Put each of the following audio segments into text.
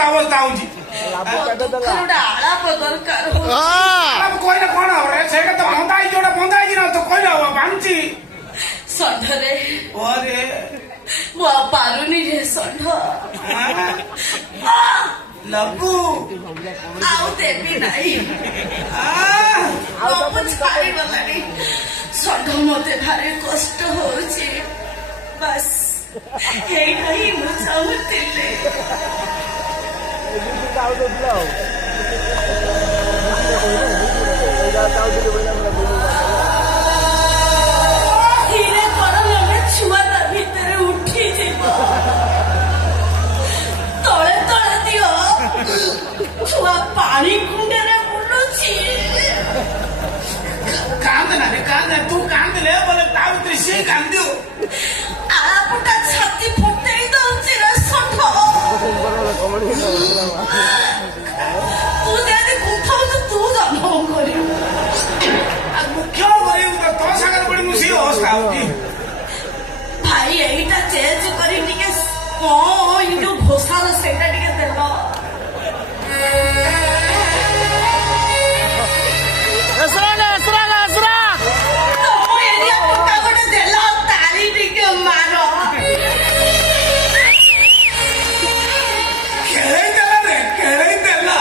ମତେ ଅବସ୍ଥା ହଉଛି। ଆଳାପ ଦରକାର କହିଲେ କଣ ହବ ରେ? ସେଇଟା ତ ବନ୍ଧା ହେଇଛି, ଗୋଟେ ବନ୍ଧା ହେଇଛି ନା, ତ କହିଲେ ହବ ବାଞ୍ଚି ଷଣ୍ଢରେ ଓରେ ମୁଁ ଆଉ ପାରୁନି ରେ ଷଣ୍ଢ। ଲବୁ ଆଉ ଦେବି ନାହିଁ, ଛାଡ଼ିଗଲାଣି। ଷଣ୍ଢ ମତେ ଭାରି କଷ୍ଟ ହଉଛି। ବାସ୍ ଏଇଟା ହିଁ ମୁଁ ଚାହୁଁଥିଲି। ଧୀରେ କର ନହେଲେ ଛୁଆ ତା ଭିତରେ ଉଠିଯିବ। ତଳେ ତଳେ ଦିଅ, ଛୁଆ ପାଣି କୁଣ୍ଡରେ ବୁଲୁଛି। କାନ୍ଦ ନା ରେ, କାନ୍ଦ। ତୁ କାନ୍ଦିଲେ ବୋଲେ ତା ଭିତରେ ସିଏ କାନ୍ଦିବ। ଆଳାପଟା ଛାତି ଫଟେଇ ଦଉଛି ରେ ଷଣ୍ଢ। ତୁ ଯଦି କୁଣ୍ଠାଉଛୁ ତୁ ଜନ୍ମ କରିବୁ। ମୁଖ୍ୟ କରିବୁ ତ, ତୋ ସାଙ୍ଗରେ ପଡି ମୁଁ ସେଇ ଅବସ୍ଥା ହଉଛି। ଭାଇ ଏଇଟା ଚେଞ୍ଜ କରି ଟିକେ ଏଇ ଯୋଉ ଘୋଷାର ସେଇଟା ଟିକେ ଦେଲ। ତମ ଏରିଆ ପଟା ଗୋଟେ ଦେଲ, ତାଳି ଟିକେ ମାର। ଖେଳେଇ ଦେଲା ରେ, ଖେଳେଇ ଦେଲା।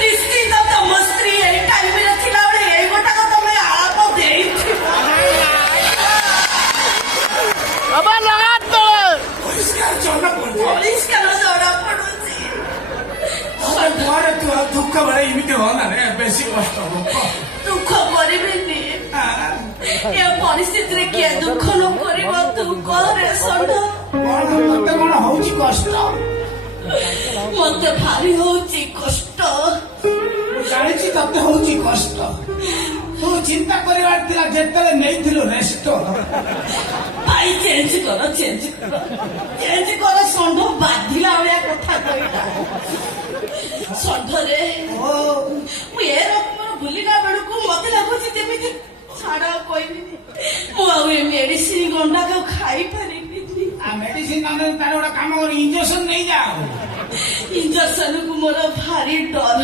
ନିଶ୍ଚିତ ତମ ସ୍ତ୍ରୀ ଏଇ ଟାଇମରେ ଥିଲାବେଳେ ଏଇ ଗୋଟାକ ତମେ ଆଳାପ ଦେଇଥିବ। ପରିଷ୍କାର ଜଣା ପଡୁଛି। ପରିଷ୍କାର ଜଣା ପଡୁଛି। ଘରେ ତୁ ଆଉ ଦୁଃଖ ବେଳେ ଏମିତି ହନା ରେ, ବେଶୀ କଷ୍ଟ ହବ। ଦୁଃଖ କରିବିନି। ଏ ପରିସ୍ଥିତିରେ କିଏ ଦୁଃଖ ନ କରିବ? ତୁ କରେ ଷଣ୍ଢ। କଣ ମତେ କଣ ହଉଛି କଷ୍ଟ? ମତେ ଭାରି ହଉଛି କଷ୍ଟ। ମୁଁ ଜାଣିଛି ତତେ ହଉଛି କଷ୍ଟ। ତୁ ଚିନ୍ତା କରିବାର ଥିଲା ଯେତେବେଳେ ନେଇଥିଲୁ ରେଷ୍ଟ। ଭାଇ ଚେଞ୍ଜ କର, ଚେଞ୍ଜ କର, ଚେଞ୍ଜ କର। ଷଣ୍ଢ ବାଧିଲା ଭଳିଆ କଥା କହିଲା। ଷଣ୍ଢରେ ମୁଁ ଏ ରକମର ବୁଲିଲା ବେଳକୁ ମତେ ଲାଗୁଛି ଯେମିତି ଛାଡ କହିବିନି। ମୁଁ ଆଉ ଏ ମେଡିସିନ ଗଣ୍ଡାକ ଖାଇପାରିବିନି। ମେଡିସିନ ତାର ଗୋଟେ କାମ କର, ଇଞ୍ଜେକ୍ସନ ନେଇଯାଅ। ଇଞ୍ଜେକ୍ସନକୁ ମୋର ଭାରି ଡର।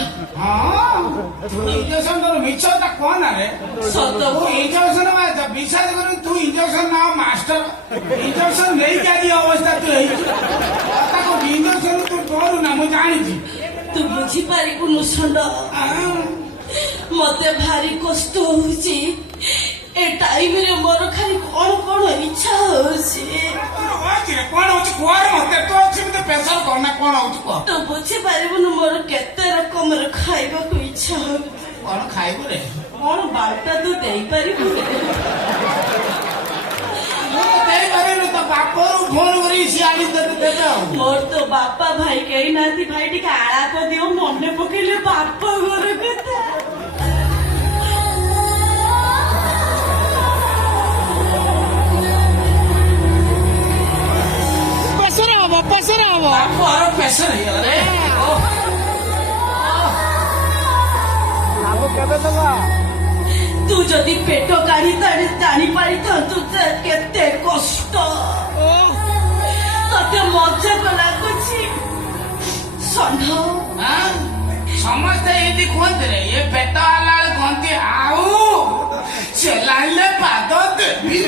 ଇଞ୍ଜେକ୍ସନ ତୋର ମିଛ ତା କଣ ରେ? ସତ ତୁ ଇଞ୍ଜେକ୍ସନ ବିଶ୍ୱାସ କରିବୁ, ତୁ ଇଞ୍ଜେକ୍ସନ ନା ମାଷ୍ଟର। ଇଞ୍ଜେକ୍ସନ ନେଇକି ଆଜି ଅବସ୍ଥା ତୁ ହେଇଛୁ। ତାକୁ ଇଞ୍ଜେକ୍ସନ ତୁ କରୁ ନା, ମୁଁ ଜାଣିଛି। ତୁ ବୁଝିପାରିବୁନୁ ଷଣ୍ଢ, ମତେ ଭାରି କଷ୍ଟ ହଉଛି। ଏ ଟାଇମରେ ମୋର ଖାଲି କଣ କଣ ଇଚ୍ଛା ହଉଛି। କଣ ହଉଛି କୁଆରେ ମତେ ତୁ ଅଛି ପ୍ରେସର କରନା, କଣ ହଉଛି କହ। ତୁ ବୁଝିପାରିବୁନୁ ମୋର କେତେ ରକମର ଖାଇବାକୁ ଇଚ୍ଛା ହଉଛି। କଣ ଖାଇବୁ ରେ? କଣ ବାର୍ତ୍ତା ତୁ ଦେଇପାରିବୁ? ଦେଇପାରିବୁ ତ, ବାପରୁ ଫୋନ କରି ସିଏ ଆଣି ଦେବେ ଆଉ। ମୋର ତ ବାପା ଭାଇ କେହି ନାହାନ୍ତି। ଭାଇ ଟିକେ ଆଳାପ ଦିଅ, ମନେ ପକେଇଲେ ବାପ ଘର କଥା। ପେସର ହବ। ବାପର ପ୍ରେସର ହେଇଗଲା ରେ। ତୁ ଯଦି ପେଟ କାଢି ଜାଣି ପାରିଥାନ୍ତୁ କେତେ କଷ୍ଟ। ତତେ ମଜାକ ଲାଗୁଛି ଷଣ୍ଢ? ସମସ୍ତେ ଏମିତି କୁହନ୍ତି ରେ, ଏ ପେଟ ହେଲା ବେଳେ କୁହନ୍ତି ଆଉ ଚେଲାଇଲେ ପାଦ ଦେବି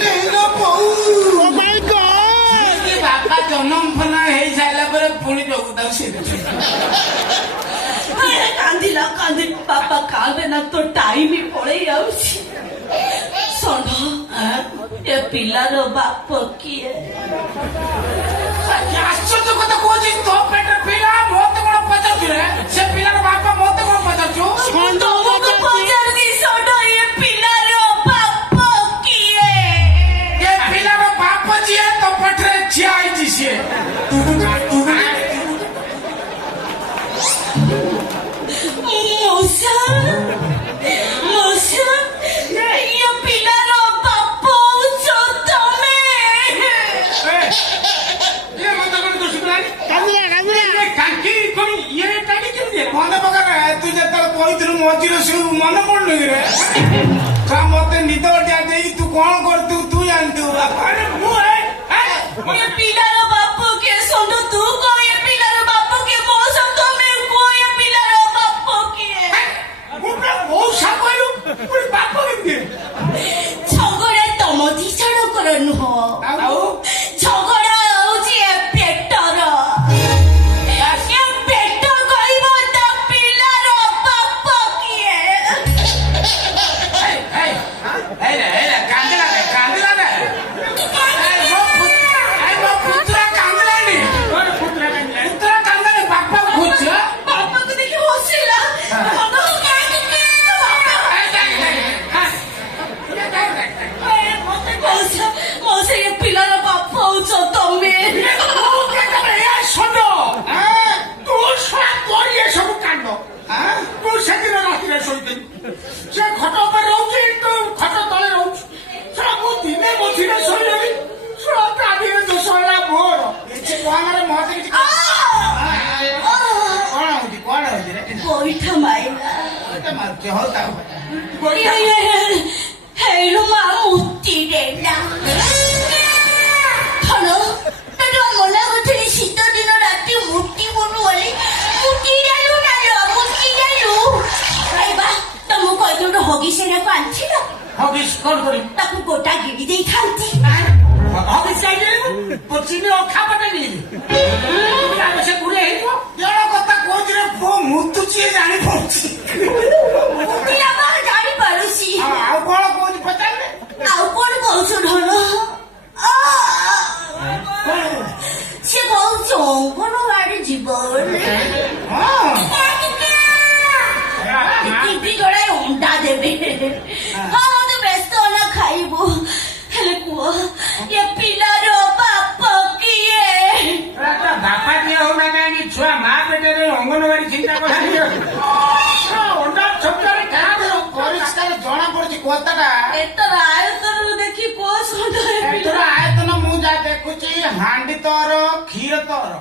ବାପା ଜନ୍ମ ଫନ ହେଇସାରିଲା ପରେ ପୁଣି ଯୋଗୁ ତାକୁ ସେ କାନ୍ଦିଲା କାନ୍ଦି ବାପା କାନ୍ଦେ ନା, ତୋ ଟାଇମ ପଳେଇ ଯାଉଛି। ଷଣ୍ଢ ଏ ପିଲାର ବାପ କିଏ? ଆଶ୍ଚର୍ଯ୍ୟ କଥା କହୁଛି, ତୋ ପେଟରେ ପିଲା ମତେ କଣ ପଚାରୁଛୁ ରେ? ସେ ପିଲାର ବାପା ମତେ କଣ ପଚାରୁଛୁ? ପଚାରୁଛି ଷଣ୍ଢ, ଏ ପିଲାର ବାପ କିଏ? ଏ ପିଲାର ବାପ ଯିଏ ତୋ ପେଟରେ ଠିଆ ହେଇଛି ସିଏ। ମଉସା, ମଉସା, ଏ ପିଲାର ବାପ ହଉଛ ତମେ। ମନେ ପକା, ତୁ ଯେତେବେଳେ କହିଥିଲୁ ମଝିରେ ସବୁ ମନେ ପଡୁନି ରେ? ମତେ ନିଦ ଦେଇକି ତୁ କଣ କରୁଥିବୁ ତୁ ଜାଣିଥିବୁ। ପିଲାର ବାପ କିଏ? ଷଣ୍ଢ ତୁ କହ, ଏ ପିଲାର ବାପ କିଏ? ମୋ ଯେ ହଉ ତାକୁ ହେଇଲୋ ମା ମୁତି ଦେଲା ହଲ ତୋର ମନା କରୁଥିଲି ଶୀତ ଦିନ ରାତି ମୁଟି ବନୁ ବୋଲି ମୁଟି ଯାଲୁ ନାଲୋ ମୁଟି ଯାଲୁ ଆଇବା ତମକୁ କହିଲି ଗୋଟେ ହଗିସ୍ ସେଟାକୁ ଆଣିଥିଲ ହଗିସ୍ କଣ କରିବି ତାକୁ ଗୋଟା ଗିଳି ଦେଇଥାନ୍ତି ହଗିସ୍ ଖାଇଦେଲି ପଚିନି ଅଖା ପଟେ ଗିଳିବି ସେ ଗୁଡେ ହେଇଯିବ ଜଣ କଥା କହୁଛି ରେ ପୁଅ ମୁତୁଛି ଜାଣିପାରୁଛି ମୁତିଲା ମା ଜାଣିପାରୁଛି ଆଉ କଣ କହୁଛି ପଚାରିଲେ ଆଉ କଣ କହୁଛୁ ଢୋଲ ସେ କହୁଛି ଅଙ୍ଗନବାଡି ଯିବ ଟିଭି ଯୋଡ଼ାଏ ଅଣ୍ଡା ଦେବେ ହଁ ମତେ ବ୍ୟସ୍ତ ହେଲା ଖାଇବୁ ହେଲେ କୁହ ଏ ପିଲାର ବାପ କିଏ ବାପା କିଏ ହଉନା କାହିଁକି ଛୁଆ ମା ପେଟରେ ଅଙ୍ଗନବାଡି ଚିନ୍ତା କଲାଣି ଅଣ୍ଡା ଛୋଟରେ କାହା ପରିଷ୍କାର ଜଣା ପଡୁଛି କଥାଟା ଏତର ଆୟତନରୁ ଦେଖି କୋଉ ଏଥର ଆୟତନ ମୁଁ ଯାହା ଦେଖୁଛି ହାଣ୍ଡି ତର କ୍ଷୀର ତର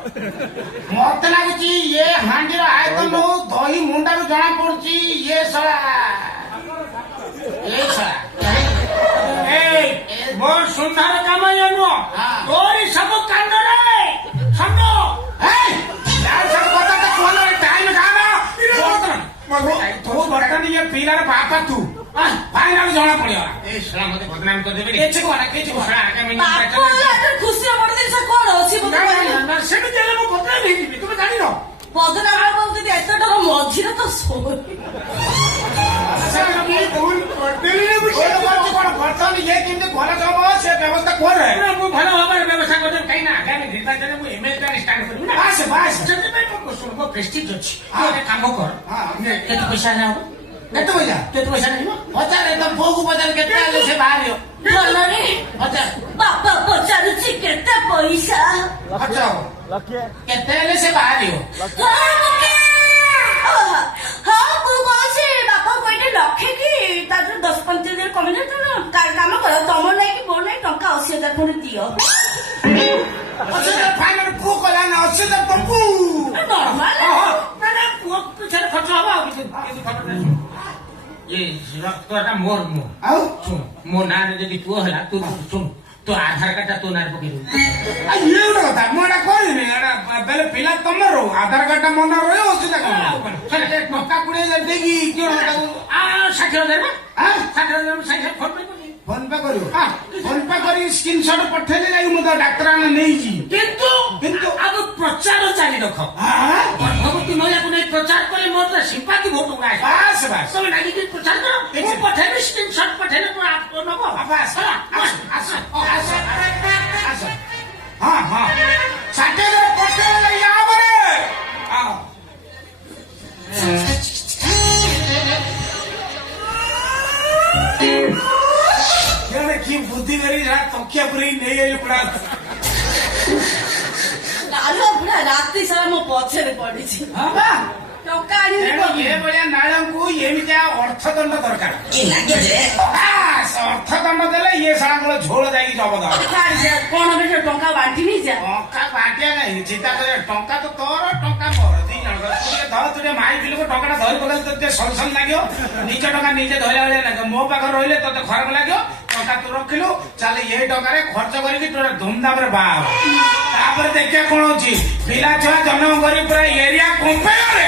ମତେ ଲାଗୁଛି ଇଏ ହାଣ୍ଡିର ଆୟତନ ଦହି ମୁଣ୍ଡାରୁ ଜଣା ପଡୁଛି ଇଏ ଶଳା ମୋର ସୁନ୍ଦର କାମ ଇଏ ନୁହଁ ତୋରି ସବୁ କାଣ୍ଡରେ ବର୍ତ୍ତମାନ ଇଏ ପିଲାର ବାପା ତୁ ଫାଇନାଲ ଜଣା ପଡିଗଲା ଏ ଶଳା ମତେ ବଦନାମ କରିଦେବି କିଛି କହନା ଖୁସିରେ ବଡ ଜିନିଷ କଣ ଅଛି ସେମିତି ହେଲେ ମୁଁ ବଦନାମ ହେଇଯିବି ତୁମେ ଜାଣିନ ବଦନାମ ଯଦି ଏତେ ଟଙ୍କା ମଝିରେ ତ ଶୋଇ ବର୍ତ୍ତମାନ ଇଏ କେମିତି ଭଲ ହବ ସେ ବ୍ୟବସ୍ଥା କରେ ମୁଁ ଭଲ ଭାବରେ ବ୍ୟବସ୍ଥା କରିଦେବି କାହିଁକି ନା ଆଗାମୀ ନିର୍ବାଚନରେ ମୁଁ ଏମଏଲଏ ଷ୍ଟାର୍ଟ କରିବି ନା ସେଥିପାଇଁ ମୋ ପ୍ରେଷ୍ଟିଜ୍ ଅଛି ଗୋଟେ କାମ କର କେତେ ପଇସା ହବ କେତେ ପଇସା ନେବ ପଚାରେ ତ ପୁଅକୁ ପଚାରେ କେତେ ହେଲେ ସେ ବାହାରିବ ଭଲରେ ପଚାର ବାପା ପଚାରୁଛି କେତେ ପଇସା କେତେ ହେଲେ ସେ ବାହାରିବ ହଁ ମୁଁ କହୁଛି ବାପା କହିଲେ ଲକ୍ଷେ କି ତାର 10-15 କମିଲେ କାମ କର ତମ ନାଇଁ କି ମୋ ନାଇଁ ଟଙ୍କା 80,000 ଖଣ୍ଡେ ଦିଅ ଫାଇନାଲ ପୁଅ କଲା ନା 80,000 ତମକୁ ନର୍ମାଲ ପୁଅ ପିଛାରେ ଖର୍ଚ୍ଚ ହବ ଆଉ ରକ୍ତଟା ମୋର ମୁଁ ଆଉ ଶୁଣ ମୋ ନାଁରେ ଯଦି ପୁଅ ହେଲା ତୁ ଶୁଣ ତୋ ଆଧାର କାର୍ଡଟା ତୋ ନାଁରେ ପକେଇ ଦବୁ ଇଏ ଗୋଟେ କଥା ମୁଁ ଏଟା କରିନି ଏଟା ବେଲେ ପିଲା ତମର ଆଧାର କାର୍ଡଟା ମୋ ନାଁ ରହିବ ଅସୁବିଧା କଣ ଟଙ୍କା 20,000 ଦେଇକି କିଏ 60,000 ଫୋନ ପେ କରିବ ଫୋନ ପେ କରି ସ୍କ୍ରିନସଟ ପଠେଇଲେ ଯାଇ ମୁଁ ତ ଡାକ୍ତରଖାନା ନେଇଛି କିନ୍ତୁ ଆଗ ପ୍ରଚାର ଚାଲି ରଖ ଗର୍ଭବତୀ ମହିଳାକୁ ନେଇ ପ୍ରଚାର କଲେ ମୋର ସିମ୍ପାତି ବହୁତ ତମେ ଲାଗିକି ପ୍ରଚାର କର ମୁଁ ପଠେଇବି ସ୍କ୍ରିନସଟ ପଠେଇଲେ ନବ ହଁ ହଁ 60,000 ପଠେଇଲେ ୟାପରେ କି ବୁଦ୍ଧି କରି ତକିଆ ପୁରୀ ନେଇଗଲି ପୁରା ରାତି ସାରା ମୋ ପଛରେ ପଡିଛି ଟଙ୍କା ଆଣିବି ଏ ଭଳିଆ ନାଳଙ୍କୁ ଏମିତିଆ ଅର୍ଥଦଣ୍ଡ ଦରକାର ଅର୍ଥଦଣ୍ଡ ଦେଲେ ଇଏ ସାରା ଝୋଳ ଯାଇକି ଜବଦ କଣ ଟଙ୍କା ବାଣ୍ଟିନି ଯା ଟଙ୍କା ବାଣ୍ଟିଆ ନାହିଁ ଚିନ୍ତା କରିବା ଟଙ୍କା ତ ତୋର ଟଙ୍କା ମୋର 2 ଜଣ ତୁ ଟିକେ ମାଇ ବିଲକୁ ଟଙ୍କାଟା ଧରି ପକେଇଲେ ତୋତେ ସଲସଲ ଲାଗିବ ନିଜ ଟଙ୍କା ନିଜେ ଧରିଲା ଭଳିଆ ଲାଗିବ ମୋ ପାଖରେ ରହିଲେ ତୋତେ ଖରାପ ଲାଗିବ ଟଙ୍କା ତୁ ରଖିଲୁ ଚାଲେ ଏଇ ଟଙ୍କାରେ ଖର୍ଚ୍ଚ କରିକି ତୋର ଧୁମଧାମରେ ବାହା ହବ ତାପରେ ଦେଖିବା କଣ ଅଛି ପିଲା ଛୁଆ ଜନ୍ମ କରି ପୁରା ଏରିଆ କମ୍ପେଇବରେ